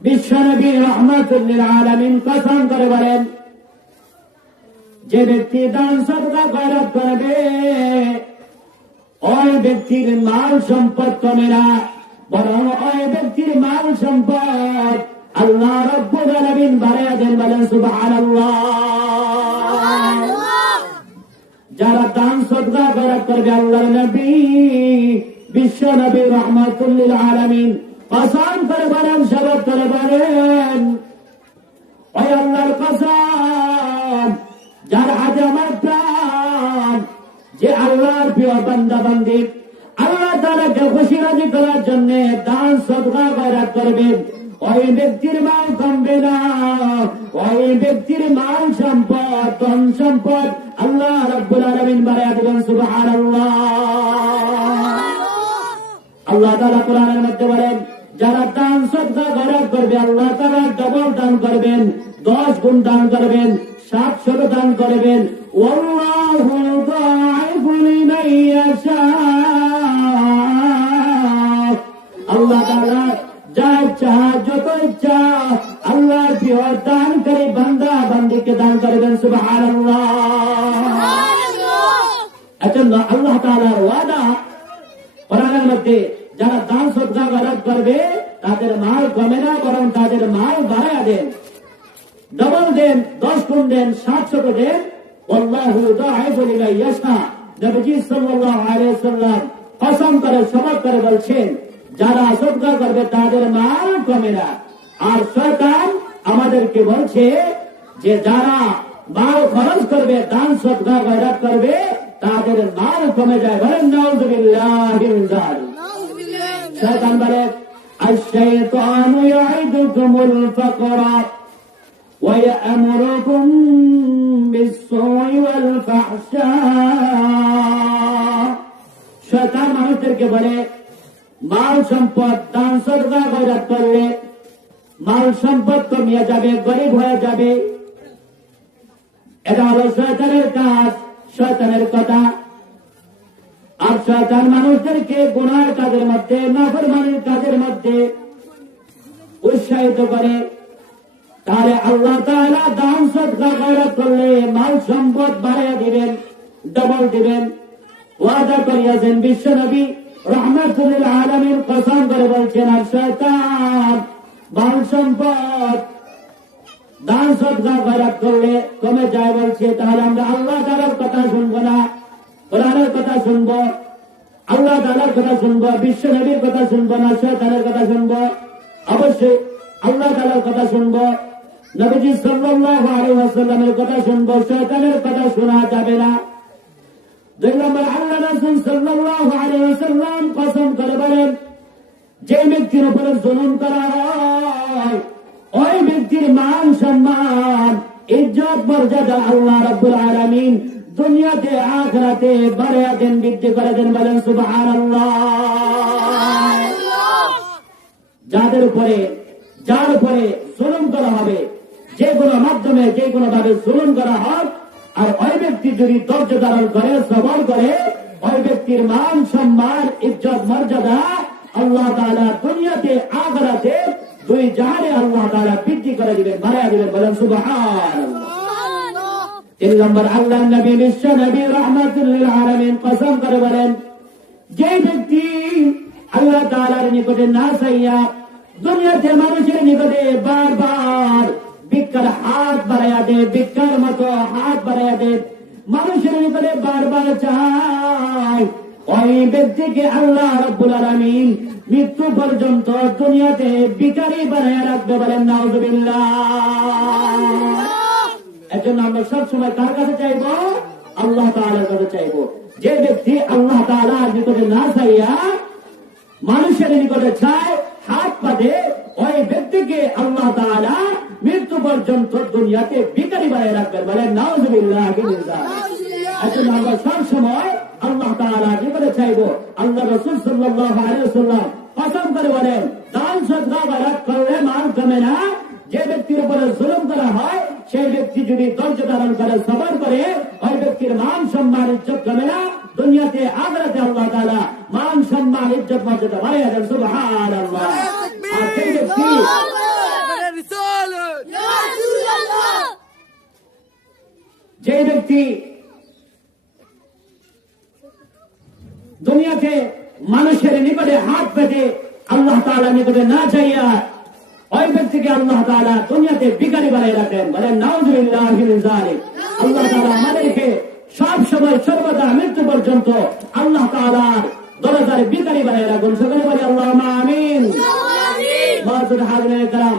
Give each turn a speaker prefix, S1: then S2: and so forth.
S1: বিশ্বনবী রহমতুল্লিল আলমিন কসম করে বলেন, যে ব্যক্তি দান সদকা খয়রাত করবে, ওই ব্যক্তির মাল সম্পদ কমে না, বরং ওই ব্যক্তির মাল সম্পদ আল্লাহ রব্বুল আলামিন বাড়াইয়া দেন বলেন, সুবহানাল্লাহ। যারা দান সদকা খয়রাত করবে আল্লাহর নবী বিশ্ব নবী রহমাতুল্লিল আলামিন কসম করে বলেন শপথ করে বলেন। ওই আল্লাহর কসম যার হাতে আমার প্রাণ যে আল্লাহর প্রিয় বান্দা বান্দি আল্লাহ তালাকে খুশি রাজি করার জন্য দান সদকা খয়রাত করবেন ওই ব্যক্তির মাল কমবে না। ওই ব্যক্তির মাল সম্পদ ধন সম্পদ আল্লাহ রব্বুল আলমিন বাড়াইয়া দেবেন সুবহানাল্লাহ। আল্লাহ তালা কোরআনের মধ্যে বলেন যারা দান সবকা গরব করবে আল্লাহ তারা ডবল দান করবেন দশ গুণ দান করবেন সাত শত দান করবেন। আল্লাহ তারা যা ইচ্ছা যত ইচ্ছা আল্লাহ বিহর দান করে বান্দা বান্দিকে দান করবেন শুভ আল্লাহ আচ্ছা আল্লাহ তালার ওয়াদা পরাণের মধ্যে যারা দান সদকা খয়রাত করবে, তাদের মাল কমে না বরং তাদের মাল বাড়ায়া দেন। ডবল দেন, দশ গুণ দেন সাতশত দেন। বলছেন, যারা সদকা করবে, তাদের মাল কমে না আর শয়তান আমাদেরকে বলছে যে, যারা মাল খরচ করবে, দান সদকা খয়রাত করবে, তাদের মাল কমে যায়। বলেন শয়তান বলে الشيطان يعدكم الفقر ويأمركم بالسوء والفحشاء শয়তান মানুষদেরকে বলে মাল সম্পদ দান সদকা খয়রাত করলে মাল সম্পদ কমিয়ে যাবে গরিব হয়ে যাবে এটা হলো শয়তানের কাজ শয়তানের কথা আর শয়তান মানুষদেরকে গুনার কাজের মধ্যে, নাফরমানির কাজের মধ্যে উৎসাহিত করে। তাহলে আল্লাহ তাআলা দান সদকা করলে মাল সম্পদ বাড়াইয়া দিবেন ডবল দিবেন। ওয়াদা করিয়াছেন বিশ্ব নবী রহমতুল্লিল আলমীর কসম করে বলছেন, আর শয়তান মাল সম্পদ দান সদকা করলে কমে যায় বলছে, তাহলে আমরা আল্লাহ তাআলার কথা শুনব না। কোরআনের কথা শুনব, আল্লাহ তাআলার কথা শুনব, বিশ্ব নবীর কথা শুনব না শয়তানের কথা শুনব। অবশ্যই আল্লাহ তাআলার কথা শুনব। নবীজি সাল্লাল্লাহু আলাইহি ওয়াসাল্লামের কথা শুনব, শয়তানের কথা শোনা যাবে না। দুই নম্বর, আল্লাহ রাসূল সাল্লাল্লাহু আলাইহি ওয়াসাল্লাম কসম করে বলেন, যে ব্যক্তির উপরে জুলুম করা হয়, ওই ব্যক্তির মান সম্মান, ইজ্জত, মর্যাদা আল্লাহ রাব্বুল আলামিন দুনিয়াতে, আখরাতে বাড়াইয়া দেন বৃদ্ধি করে দেন বলেন সুবহানাল্লাহ। যাদের উপরে, যার উপরে জুলুম করা হবে, যে কোনো মাধ্যমে, যে কোনো ভাবে জুলুম করা হয় আর ওই ব্যক্তি যদি ধৈর্য ধারণ করে, সবল করে, ওই ব্যক্তির মান সম্মান, ইজ্জত, মর্যাদা আল্লাহ তাআলা দুনিয়াতে, আখরাতে দুই জাহানে আল্লাহ তাআলা বৃদ্ধি করে দিবেন, বাড়াইয়া দিবেন বলেন সুবহানাল্লাহ। তিন নম্বর আল্লাহ নবী বিশ্ব নবী রহমতুল্লিল আলমিন কসম করে বলেন যে ব্যক্তি আল্লাহ তালার নিকটে না চাইয়া দুনিয়াতে মানুষের নিকটে বারবার ভিক্ষার হাত বাড়াইয়া দে ভিক্ষার মতো হাত বাড়াইয়া দে মানুষের নিকটে বারবার চায় ওই ব্যক্তিকে আল্লাহ রব্বুল আলমিন মৃত্যু পর্যন্ত দুনিয়াতে বিকারি বানাইয়া রাখতে পারেন নাউজুবিল্লাহ এজন্য আমরা সবসময় কার কাছে চাইব, আল্লাহ তাআলার কাছে চাইব। যে ব্যক্তি আল্লাহ তাআলার নিকটে না চাইয়া মানুষের নিকটে চায় হাত পাতে ওই ব্যক্তিকে আল্লাহ তাআলা মৃত্যু পর্যন্ত দুনিয়াতে বিকারি বানিয়ে রাখবেন। বলে নাউজুবিল্লাহ এজন্য আমরা সব সময় আল্লাহ তাআলা নিকটে চাইব। আল্লাহ রাসূল আলাইহি ওয়াসাল্লাম কসম করে বলেন দান সদকা বারাত করলে মান কমে না। जुड़ी ध्वज ಧಾರಣ करे सबन करे। और व्यक्ति मान सम्मान इज़्ज़त करेगा दुनिया के आदरत अल्लाह ताला मान सम्मान इज़्ज़त मर्यादा मर्यादा सुभान अल्लाह যে ব্যক্তি দুনিয়াতে মানুষের নিকটে হাত পেতে আল্লাহ তালা নিকটে না চাইয়া ওই ব্যক্তিকে আল্লাহ তালা দুনিয়াতে বিকারি বানিয়ে রাখেন বলেন নাউজুবিল্লাহি মিন আল্লাহ তালা আমাদেরকে সব সময় সর্বদা মৃত্যু পর্যন্ত আল্লাহ তাআলার দরজার বিকারি বানিয়ে রাখুন। সকলে বলি আল্লাহ আমিন কালাম